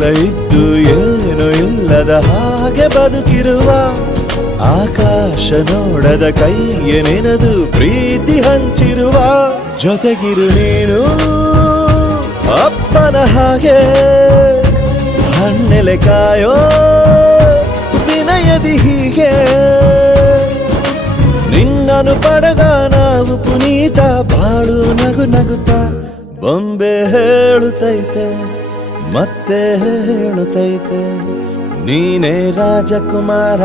ಎಲ್ಲ ಇದ್ದು ಏನು ಇಲ್ಲದ ಹಾಗೆ ಬದುಕಿರುವ ಆಕಾಶ ನೋಡದ ಕೈಯೇ ನೆನೆದು ಪ್ರೀತಿ ಹಂಚಿರುವ ಜೊತೆಗಿರು ನೀನು ಅಪ್ಪನ ಹಾಗೆ ಹಣ್ಣೆಲೆ ಕಾಯೋ ವಿನಯದಿ ಹೀಗೆ ನಿನ್ನನು ಪಡೆದ ನಾವು ಪುನೀತ ಬಾಳು ನಗು ನಗುತ್ತಾ ಬೊಂಬೆ ಹೇಳುತ್ತೈತೆ ಮತ್ತೆ ಹೇಳುತ್ತೈತೆ ನೀನೇ ರಾಜಕುಮಾರ.